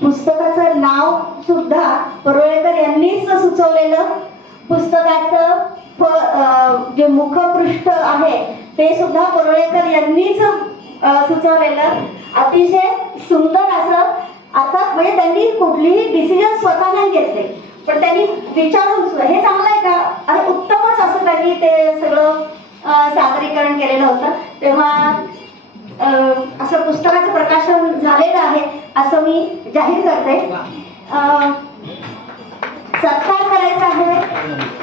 पुस्तकाचं नाव सुद्धा परुळेकर यांनीच सुचवलेलं. पुस्तकाचं जे मुखपृष्ठ आहे ते सुद्धा परुळेकर यांनीच सुचवलेलं. अतिशय सुंदर असं. आता म्हणजे त्यांनी कुठलीही डिसिजन स्वतः नाही घेतले, पण त्यांनी विचारून हे चांगलं आहे का, आणि उत्तमच असं त्यांनी ते सगळं सादरीकरण केलेलं होतं. तेव्हा असं पुस्तकाचं प्रकाशन झालेलं आहे असं मी जाहीर करते. सत्कार करायचा आहे